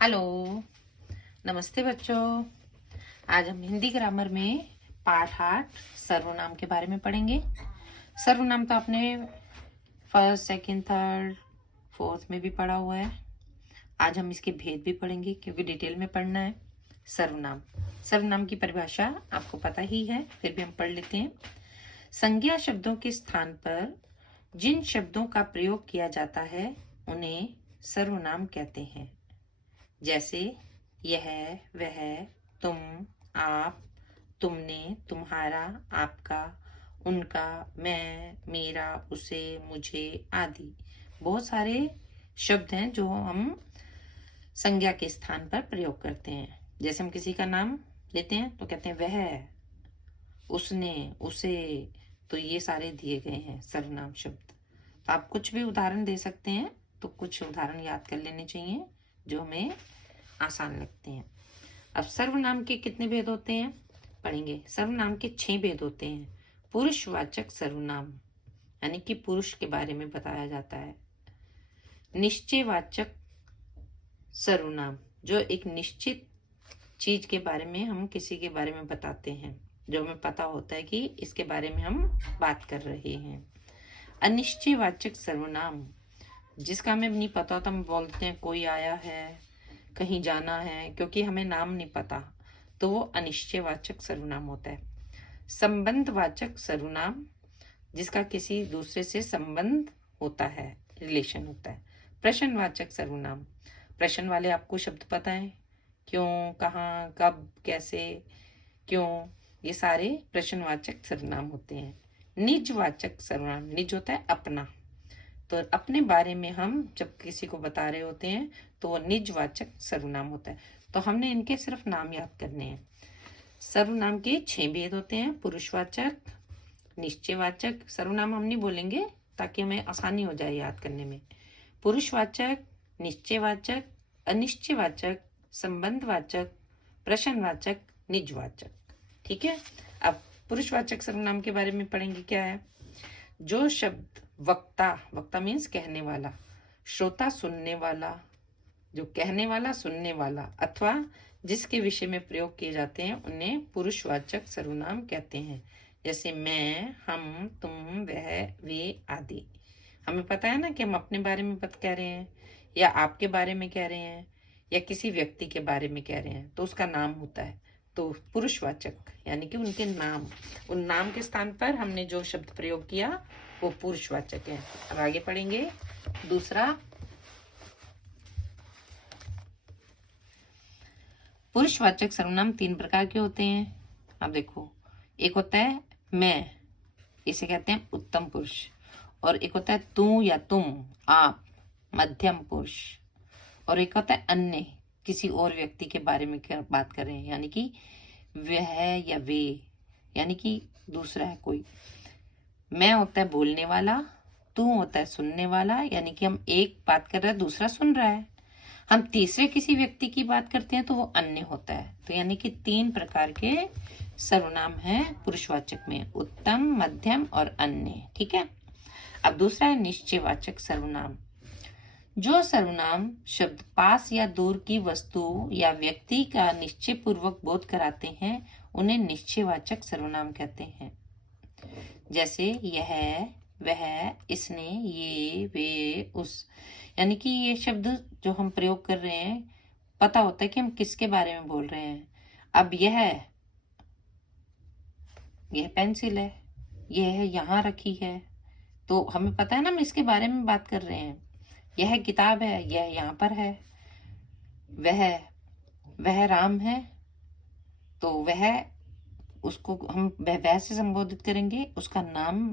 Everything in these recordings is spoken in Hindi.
हेलो, नमस्ते बच्चों। आज हम हिंदी ग्रामर में पाठ 8 सर्वनाम के बारे में पढ़ेंगे। सर्वनाम तो आपने फर्स्ट, सेकंड, थर्ड, फोर्थ में भी पढ़ा हुआ है। आज हम इसके भेद भी पढ़ेंगे क्योंकि डिटेल में पढ़ना है। सर्वनाम सर्वनाम की परिभाषा आपको पता ही है, फिर भी हम पढ़ लेते हैं। संज्ञा शब्दों के स्थान पर जिन शब्दों का प्रयोग किया जाता है उन्हें सर्वनाम कहते हैं। जैसे यह, वह, तुम, आप, तुमने, तुम्हारा, आपका, उनका, मैं, मेरा, उसे, मुझे आदि बहुत सारे शब्द हैं जो हम संज्ञा के स्थान पर प्रयोग करते हैं। जैसे हम किसी का नाम लेते हैं तो कहते हैं वह, उसने, उसे। तो ये सारे दिए गए हैं सर्वनाम शब्द। तो आप कुछ भी उदाहरण दे सकते हैं, तो कुछ उदाहरण याद कर लेने चाहिए जो हमें आसान लगते हैं। अब सर्वनाम के कितने भेद होते हैं पढ़ेंगे। सर्वनाम के 6 भेद होते हैं। पुरुषवाचक सर्वनाम यानी कि पुरुष के बारे में बताया जाता है। निश्चयवाचक सर्वनाम जो एक निश्चित चीज के बारे में हम किसी के बारे में बताते हैं, जो हमें पता होता है कि इसके बारे में हम बात कर रहे हैं। अनिश्चयवाचक सर्वनाम जिसका हमें नहीं पता होता, हम बोलते हैं कोई आया है, कहीं जाना है, क्योंकि हमें नाम नहीं पता, तो वो अनिश्चयवाचक सर्वनाम होता है। संबंधवाचक सर्वनाम जिसका किसी दूसरे से संबंध होता है, रिलेशन होता है। प्रश्नवाचक सर्वनाम प्रश्न वाले आपको शब्द पता है, क्यों, कहाँ, कब, कैसे, क्यों, ये सारे प्रश्नवाचक सर्वनाम होते हैं। निजवाचक सर्वनाम, निज होता है अपना, तो अपने बारे में हम जब किसी को बता रहे होते हैं तो वो निजवाचक सर्वनाम होता है। तो हमने इनके सिर्फ नाम याद करने हैं। सर्वनाम के 6 भेद होते हैं। पुरुषवाचक, निश्चयवाचक सर्वनाम हम नहीं बोलेंगे ताकि हमें आसानी हो जाए याद करने में। पुरुषवाचक, निश्चयवाचक, अनिश्चयवाचक, संबंधवाचक, प्रश्नवाचक, निजवाचक। ठीक है। अब पुरुषवाचक सर्वनाम के बारे में पढ़ेंगे। क्या है? जो शब्द वक्ता, वक्ता मीन्स कहने वाला, श्रोता सुनने वाला, जो कहने वाला सुनने वाला, अथवा जिसके विषय में प्रयोग किए जाते हैं उन्हें पुरुषवाचक सर्वनाम कहते हैं। जैसे मैं, हम, तुम, वह, वे आदि। हमें पता है ना कि हम अपने बारे में बात कह रहे हैं या आपके बारे में कह रहे हैं या किसी व्यक्ति के बारे में कह रहे हैं तो उसका नाम होता है। तो पुरुषवाचक यानी कि उनके नाम, उन नाम के स्थान पर हमने जो शब्द प्रयोग किया वो पुरुषवाचक है। अब आगे पढ़ेंगे। दूसरा, पुरुषवाचक सर्वनाम 3 प्रकार के होते हैं। अब देखो, एक होता है मैं, इसे कहते हैं उत्तम पुरुष। और एक होता है तू या तुम, आप, मध्यम पुरुष। और एक होता है अन्य, किसी और व्यक्ति के बारे में बात कर रहे हैं, यानी कि वह या वे, यानी कि दूसरा है कोई। मैं होता है बोलने वाला, तू होता है सुनने वाला, यानी कि हम एक बात कर रहे हैं दूसरा सुन रहा है। हम तीसरे किसी व्यक्ति की बात करते हैं तो वो अन्य होता है। तो यानी कि 3 प्रकार के सर्वनाम हैं पुरुषवाचक में, उत्तम, मध्यम और अन्य। ठीक है। अब दूसरा है निश्चयवाचक सर्वनाम। जो सर्वनाम शब्द पास या दूर की वस्तु या व्यक्ति का निश्चय पूर्वक बोध कराते हैं उन्हें निश्चयवाचक सर्वनाम कहते हैं। जैसे यह, वह, इसने, ये, वे, उस, यानी कि ये शब्द जो हम प्रयोग कर रहे हैं पता होता है कि हम किसके बारे में बोल रहे हैं। अब यह पेंसिल है, यह यहाँ रखी है, तो हमें पता है ना हम इसके बारे में बात कर रहे हैं। यह किताब है, यह यहाँ पर है। वह राम है, तो वह, उसको हम वह से संबोधित करेंगे, उसका नाम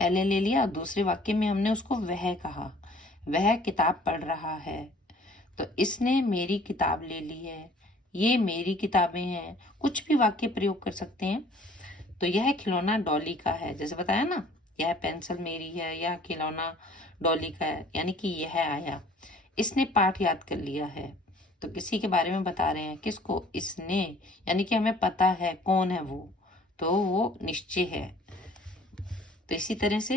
पहले ले लिया और दूसरे वाक्य में हमने उसको वह कहा। वह किताब पढ़ रहा है, तो इसने मेरी किताब ले ली है, ये मेरी किताबें हैं। कुछ भी वाक्य प्रयोग कर सकते हैं। तो यह खिलौना डॉली का है, जैसे बताया ना, यह पेंसिल मेरी है, यह खिलौना डॉली का है, यानी कि यह आया। इसने पाठ याद कर लिया है, तो किसी के बारे में बता रहे हैं। किसको? इसने, यानी कि हमें पता है कौन है वो, तो वो निश्चय है। तो इसी तरह से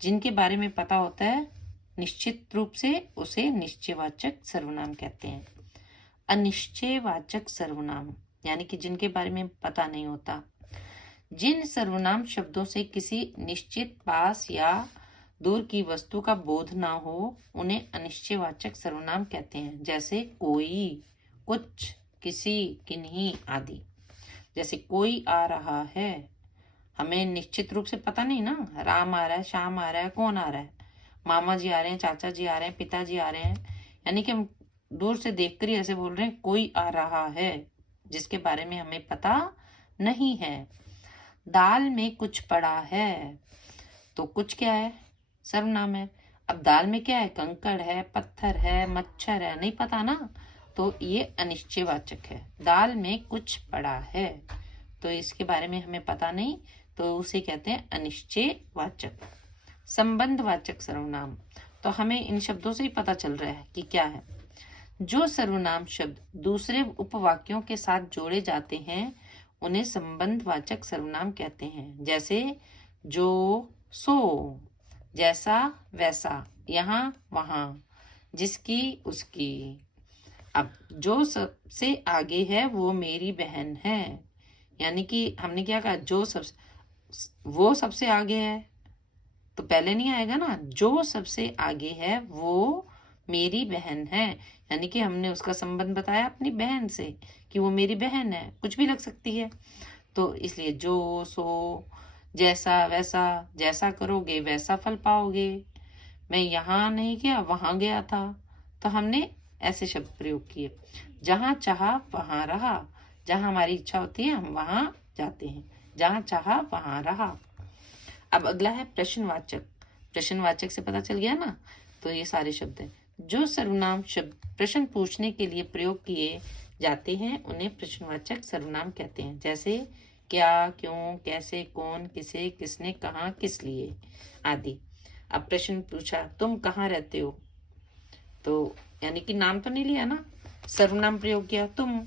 जिनके बारे में पता होता है निश्चित रूप से उसे निश्चयवाचक सर्वनाम कहते हैं। अनिश्चयवाचक सर्वनाम यानी कि जिनके बारे में पता नहीं होता। जिन सर्वनाम शब्दों से किसी निश्चित पास या दूर की वस्तु का बोध ना हो उन्हें अनिश्चयवाचक सर्वनाम कहते हैं। जैसे कोई, कुछ, किसी, किन्हीं आदि। जैसे कोई आ रहा है, हमें निश्चित रूप से पता नहीं ना, राम आ रहा है, श्याम आ रहा है, कौन आ रहा है, मामा जी आ रहे हैं, चाचा जी आ रहे हैं, पिताजी आ रहे हैं, यानी कि हम दूर से देखकर ही ऐसे बोल रहे हैं कोई आ रहा है, जिसके बारे में हमें पता नहीं है। दाल में कुछ पड़ा है, तो कुछ क्या है? सर्वनाम है। अब दाल में क्या है? कंकड़ है, पत्थर है, मच्छर है, नहीं पता ना, तो ये अनिश्चयवाचक है। दाल में कुछ पड़ा है, तो इसके बारे में हमें पता नहीं, तो उसे कहते हैं अनिश्चयवाचक। संबंधवाचक सर्वनाम, तो हमें इन शब्दों से ही पता चल रहा है कि क्या है। जो सर्वनाम शब्द दूसरे उपवाक्यों के साथ जोड़े जाते हैं उन्हें संबंधवाचक सर्वनाम कहते हैं। जैसे जो, सो, जैसा, वैसा, यहाँ, वहाँ, जिसकी, उसकी। अब जो सबसे आगे है वो मेरी बहन है, यानी कि हमने क्या कहा? वो सबसे आगे है, तो पहले नहीं आएगा ना। जो सबसे आगे है वो मेरी बहन है, यानी कि हमने उसका संबंध बताया अपनी बहन से कि वो मेरी बहन है। कुछ भी लग सकती है, तो इसलिए जो, सो, जैसा, वैसा, जैसा करोगे वैसा फल पाओगे। मैं यहाँ नहीं गया, वहां गया था, तो हमने ऐसे शब्द प्रयोग किए। जहां चाहा वहां रहा, जहां हमारी इच्छा होती है हम वहां जाते हैं। जहां चाहा वहां रहा। अब अगला है प्रश्नवाचक। प्रश्नवाचक से पता चल गया ना, तो ये सारे शब्द हैं। जो सर्वनाम शब्द प्रश्न पूछने के लिए प्रयोग किए जाते हैं उन्हें प्रश्नवाचक सर्वनाम कहते हैं। जैसे क्या, क्यों, कैसे, कौन, किसे, किसने, कहाँ, किस लिए आदि। अब प्रश्न पूछा, तुम कहाँ रहते हो, तो यानी कि नाम तो नहीं लिया ना, सर्वनाम प्रयोग किया तुम।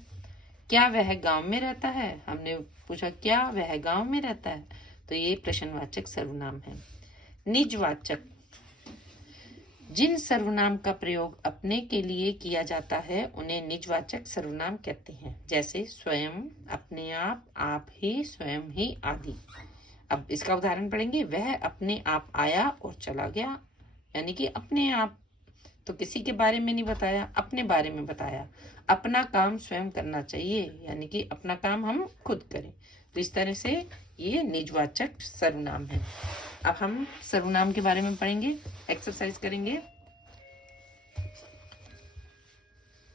क्या वह गांव में रहता है, हमने पूछा क्या वह गांव में रहता है, तो ये प्रश्नवाचक सर्वनाम है। निजवाचक, जिन सर्वनाम का प्रयोग अपने के लिए किया जाता है उन्हें निजवाचक सर्वनाम कहते हैं। जैसे स्वयं, अपने आप ही, स्वयं ही आदि। अब इसका उदाहरण पढ़ेंगे। वह अपने आप आया और चला गया, यानी कि अपने आप, तो किसी के बारे में नहीं बताया, अपने बारे में बताया। अपना काम स्वयं करना चाहिए, यानी कि अपना काम हम खुद करें। तो इस तरह से ये निजवाचक सर्वनाम है। अब हम सर्वनाम के बारे में पढ़ेंगे, एक्सरसाइज करेंगे,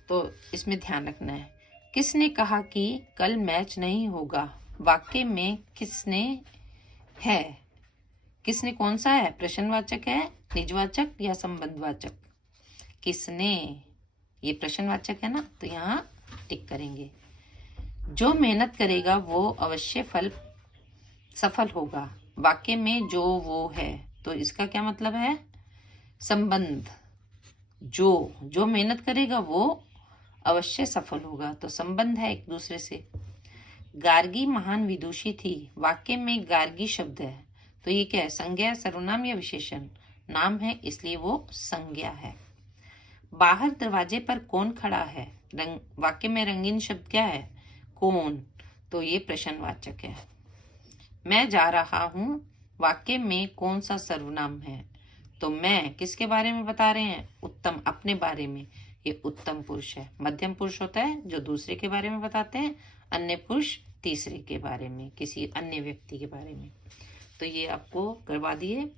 तो इसमें ध्यान रखना है। किसने कहा कि कल मैच नहीं होगा, वाक्य में किसने है। किसने कौन सा है? प्रश्नवाचक है, निजवाचक या संबंधवाचक? किसने, ये प्रश्नवाचक है ना, तो यहाँ टिक करेंगे। जो मेहनत करेगा वो अवश्य सफल होगा, वाक्य में जो, वो है, तो इसका क्या मतलब है? संबंध। जो मेहनत करेगा वो अवश्य सफल होगा, तो संबंध है एक दूसरे से। गार्गी महान विदुषी थी, वाक्य में गार्गी शब्द है, तो ये क्या है? संज्ञा, सर्वनाम या विशेषण? नाम है, इसलिए वो संज्ञा है। बाहर दरवाजे पर कौन खड़ा है, वाक्य में रंगीन शब्द क्या है? कौन, तो ये प्रश्नवाचक है। मैं जा रहा हूं, वाक्य में कौन सा सर्वनाम है? तो मैं किसके बारे में बता रहे हैं? उत्तम, अपने बारे में, ये उत्तम पुरुष है। मध्यम पुरुष होता है जो दूसरे के बारे में बताते हैं, अन्य पुरुष तीसरे के बारे में, किसी अन्य व्यक्ति के बारे में। तो ये आपको करवा दिए।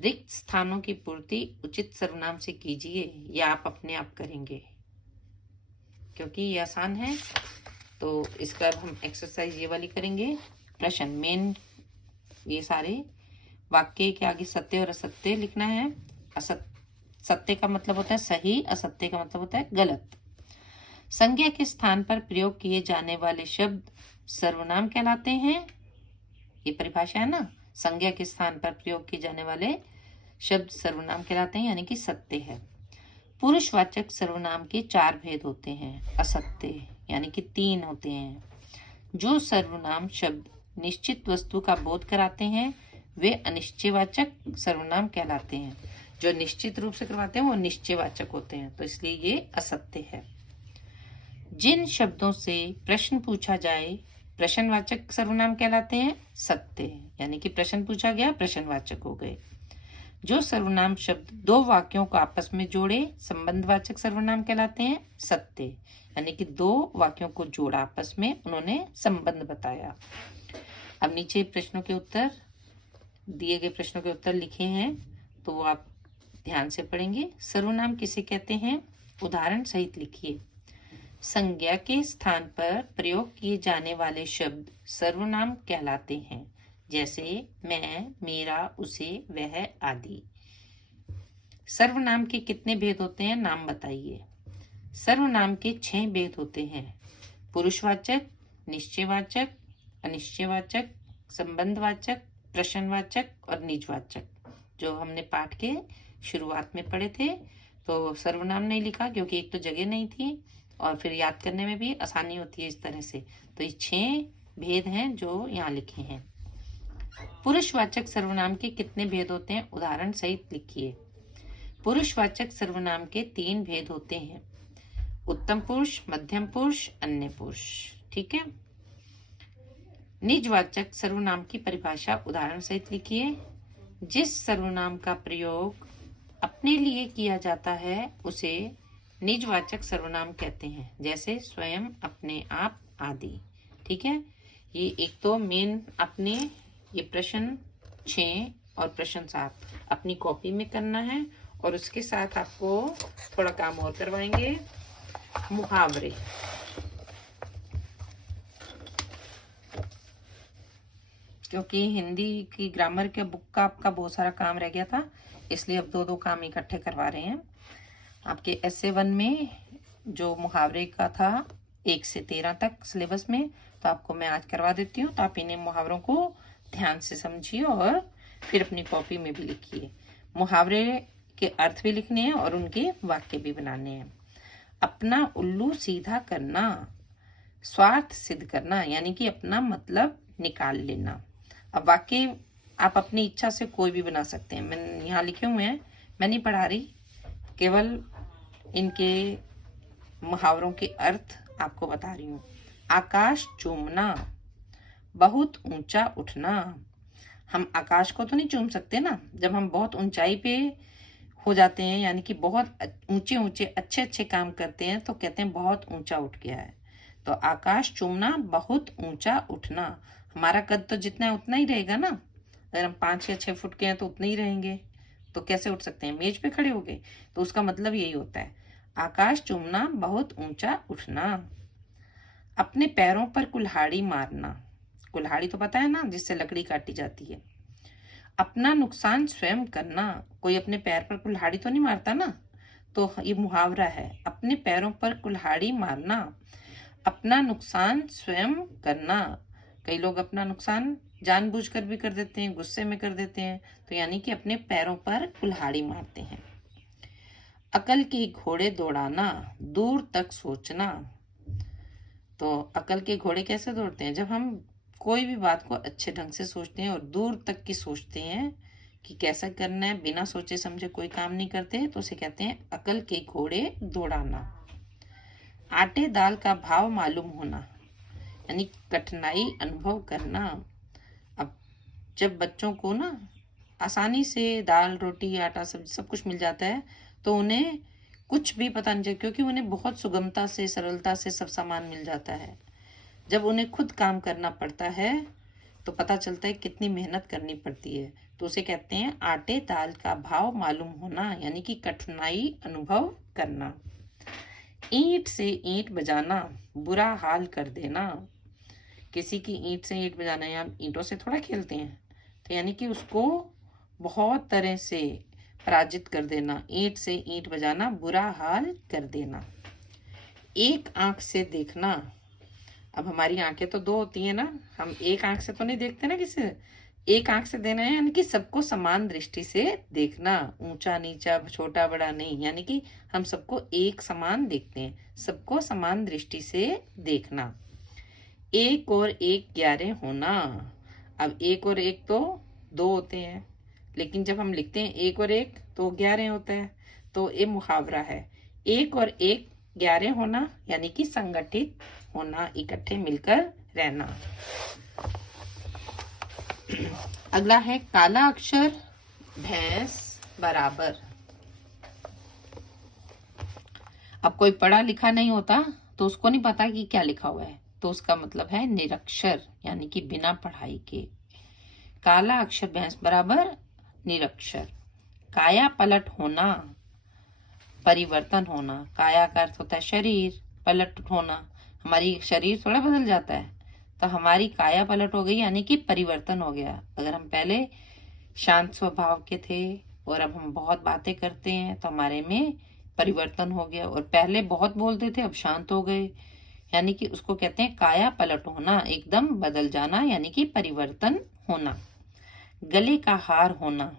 रिक्त स्थानों की पूर्ति उचित सर्वनाम से कीजिए, या आप अपने आप करेंगे क्योंकि ये आसान है। तो इसका अब हम एक्सरसाइज ये वाली करेंगे। प्रश्न मेन, ये सारे वाक्य के आगे सत्य और असत्य लिखना है। सत्य का मतलब होता है सही, असत्य का मतलब होता है गलत। संज्ञा के स्थान पर प्रयोग किए जाने वाले शब्द सर्वनाम कहलाते हैं। ये परिभाषा है ना, संज्ञा के स्थान पर प्रयोग किए जाने वाले शब्द सर्वनाम कहलाते हैं, यानी कि सत्य है। पुरुषवाचक सर्वनाम के 4 भेद होते हैं। असत्य यानी कि 3 होते हैं। जो सर्वनाम शब्द निश्चित वस्तु का बोध कराते हैं वे अनिश्चयवाचक सर्वनाम कहलाते हैं। जो निश्चित रूप से करवाते हैं वो निश्चयवाचक होते हैं, तो इसलिए ये असत्य है। जिन शब्दों से प्रश्न पूछा जाए प्रश्नवाचक सर्वनाम कहलाते हैं सत्य, यानी कि प्रश्न पूछा गया प्रश्नवाचक हो गए। जो सर्वनाम शब्द दो वाक्यों को आपस में जोड़े संबंधवाचक सर्वनाम कहलाते हैं सत्य, यानी कि दो वाक्यों को जोड़ा आपस में, उन्होंने संबंध बताया। अब नीचे प्रश्नों के उत्तर, दिए गए प्रश्नों के उत्तर लिखे हैं, तो वो आप ध्यान से पढ़ेंगे। सर्वनाम किसे कहते हैं, उदाहरण सहित लिखिए। संज्ञा के स्थान पर प्रयोग किए जाने वाले शब्द सर्वनाम कहलाते हैं, जैसे मैं, मेरा, उसे, वह आदि। सर्वनाम के कितने भेद होते हैं, नाम बताइए। सर्वनाम के 6 भेद होते हैं। पुरुषवाचक, निश्चयवाचक, अनिश्चयवाचक, संबंधवाचक, प्रश्नवाचक और निजवाचक। जो हमने पाठ के शुरुआत में पढ़े थे, तो सर्वनाम नहीं लिखा क्योंकि एक तो जगह नहीं थी और फिर याद करने में भी आसानी होती है इस तरह से। तो ये 6 भेद हैं जो यहाँ लिखे हैं। पुरुषवाचक सर्वनाम के कितने भेद होते हैं, उदाहरण सहित लिखिए। पुरुषवाचक सर्वनाम के 3 भेद होते हैं, उत्तम पुरुष, मध्यम पुरुष, अन्य पुरुष। ठीक है। निजवाचक सर्वनाम की परिभाषा उदाहरण सहित लिखिए। जिस सर्वनाम का प्रयोग अपने लिए किया जाता है उसे निजवाचक सर्वनाम कहते हैं, जैसे स्वयं, अपने आप आदि। ठीक है। ये एक तो मेन अपने ये प्रश्न 6 और प्रश्न 7 अपनी कॉपी में करना है, और उसके साथ आपको थोड़ा काम और करवाएंगे, मुहावरे। क्योंकि हिंदी की ग्रामर के बुक का आपका बहुत सारा काम रह गया था, इसलिए अब 2-2 काम इकट्ठे करवा रहे हैं। आपके essay 1 में जो मुहावरे का था 1 से 13 तक सिलेबस में, तो आपको मैं आज करवा देती हूँ। तो आप इन्हें मुहावरों को ध्यान से समझिए और फिर अपनी कॉपी में भी लिखिए। मुहावरे के अर्थ भी लिखने हैं और उनके वाक्य भी बनाने हैं। अपना उल्लू सीधा करना, स्वार्थ सिद्ध करना, यानी कि अपना मतलब निकाल लेना। अब वाक्य आप अपनी इच्छा से कोई भी बना सकते हैं, मैं यहाँ लिखे हुए हैं, मैं नहीं पढ़ा रही, केवल इनके मुहावरों के अर्थ आपको बता रही हूँ। आकाश चूमना, बहुत ऊंचा उठना। हम आकाश को तो नहीं चूम सकते ना, जब हम बहुत ऊंचाई पे हो जाते हैं, यानी कि बहुत ऊंचे ऊंचे अच्छे अच्छे काम करते हैं, तो कहते हैं बहुत ऊंचा उठ गया है। तो आकाश चूमना, बहुत ऊंचा उठना। हमारा कद तो जितना है उतना ही रहेगा ना, अगर हम 5 या 6 फुट के हैं तो उतने ही रहेंगे, तो कैसे उठ सकते हैं, मेज पे खड़े हो गए। तो उसका मतलब यही होता है, आकाश चूमना, बहुत ऊंचा उठना। अपने पैरों पर कुल्हाड़ी मारना, कुल्हाड़ी तो पता है ना, जिससे लकड़ी काटी जाती है। अपना नुकसान स्वयं करना, कोई अपने पैर पर कुल्हाड़ी तो नहीं मारता ना, तो ये मुहावरा है, अपने पैरों पर कुल्हाड़ी मारना। अपना नुकसान स्वयं करना, कई लोग अपना नुकसान जानबूझकर भी कर देते हैं, गुस्से में कर देते हैं, तो यानी कि अपने पैरों पर कुल्हाड़ी मारते हैं। अकल के घोड़े दौड़ाना, दूर तक सोचना। तो अकल के घोड़े कैसे दौड़ते हैं, जब हम कोई भी बात को अच्छे ढंग से सोचते हैं और दूर तक की सोचते हैं कि कैसा करना है, बिना सोचे समझे कोई काम नहीं करते, तो उसे कहते हैं अकल के घोड़े दौड़ाना। आटे दाल का भाव मालूम होना, यानी कठिनाई अनुभव करना। अब जब बच्चों को ना आसानी से दाल, रोटी, आटा, सब्जी सब कुछ मिल जाता है, तो उन्हें कुछ भी पता नहीं चलता, क्योंकि उन्हें बहुत सुगमता से, सरलता से सब सामान मिल जाता है। जब उन्हें खुद काम करना पड़ता है तो पता चलता है कितनी मेहनत करनी पड़ती है, तो उसे कहते हैं आटे दाल का भाव मालूम होना, यानी कि कठिनाई अनुभव करना। ईंट से ईंट बजाना, बुरा हाल कर देना। किसी की ईंट से ईंट बजाना, या ईंटों से थोड़ा खेलते हैं, तो यानी कि उसको बहुत तरह से पराजित कर देना। ईंट से ईंट बजाना, बुरा हाल कर देना। एक आंख से देखना, अब हमारी आंखें तो 2 होती है ना, हम एक आंख से तो नहीं देखते ना किसी, एक आंख से देना है, यानी कि सबको समान दृष्टि से देखना, ऊंचा नीचा, छोटा बड़ा नहीं, यानी कि हम सबको एक समान देखते हैं, सबको समान दृष्टि से देखना। 1 और 1 11 होना, अब 1 और 1 तो 2 होते हैं, लेकिन जब हम लिखते हैं 1 और 1 तो 11 होता है, तो ये मुहावरा है, 1 और 1 ग्यारह होना यानी कि संगठित होना, इकट्ठे मिलकर रहना। अगला है काला अक्षर भैंस बराबर। अब कोई पढ़ा लिखा नहीं होता तो उसको नहीं पता कि क्या लिखा हुआ है, तो उसका मतलब है निरक्षर यानी कि बिना पढ़ाई के। काला अक्षर भैंस बराबर निरक्षर। काया पलट होना, परिवर्तन होना। काया का अर्थ होता है शरीर, पलट होना, हमारी शरीर थोड़ा बदल जाता है, तो हमारी काया पलट हो गई यानी कि परिवर्तन हो गया। अगर हम पहले शांत स्वभाव के थे और अब हम बहुत बातें करते हैं तो हमारे में परिवर्तन हो गया, और पहले बहुत बोलते थे अब शांत हो गए, यानी कि उसको कहते हैं काया पलट होना, एकदम बदल जाना यानी कि परिवर्तन होना। गले का हार होना।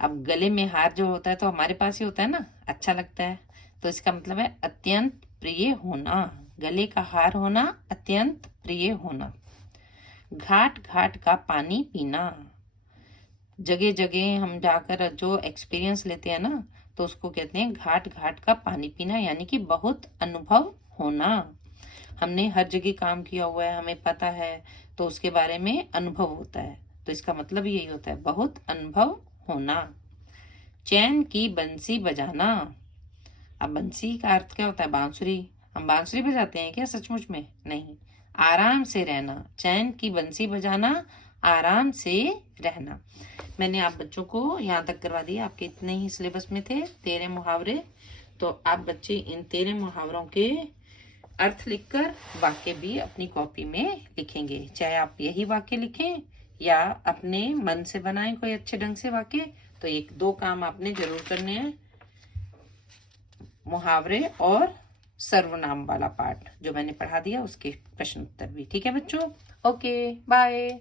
अब गले में हार जो होता है तो हमारे पास ही होता है ना, अच्छा लगता है, तो इसका मतलब है अत्यंत प्रिय होना। गले का हार होना, अत्यंत प्रिय होना। घाट घाट का पानी पीना। जगह जगह हम जाकर जो एक्सपीरियंस लेते हैं ना, तो उसको कहते हैं घाट घाट का पानी पीना, यानी कि बहुत अनुभव होना। हमने हर जगह काम किया हुआ है, हमें पता है, तो उसके बारे में अनुभव होता है, तो इसका मतलब यही होता है बहुत अनुभव होना। चैन की बंसी बजाना। अब बंसी का अर्थ क्या होता है? बांसुरी। हम बांसुरी बजाते हैं क्या सचमुच में? नहीं। आराम से रहना, चैन की बंसी बजाना, आराम से रहना। मैंने आप बच्चों को यहाँ तक करवा दिया, आपके इतने ही सिलेबस में थे 13 मुहावरे, तो आप बच्चे इन 13 मुहावरों के अर्थ लिखकर वाक्य भी अपनी कॉपी में लिखेंगे। चाहे आप यही वाक्य लिखें या अपने मन से बनाएं कोई अच्छे ढंग से वाक्य, तो ये दो काम आपने जरूर करने हैं, मुहावरे और सर्वनाम वाला पार्ट जो मैंने पढ़ा दिया उसके प्रश्न उत्तर भी। ठीक है बच्चों? Okay, bye.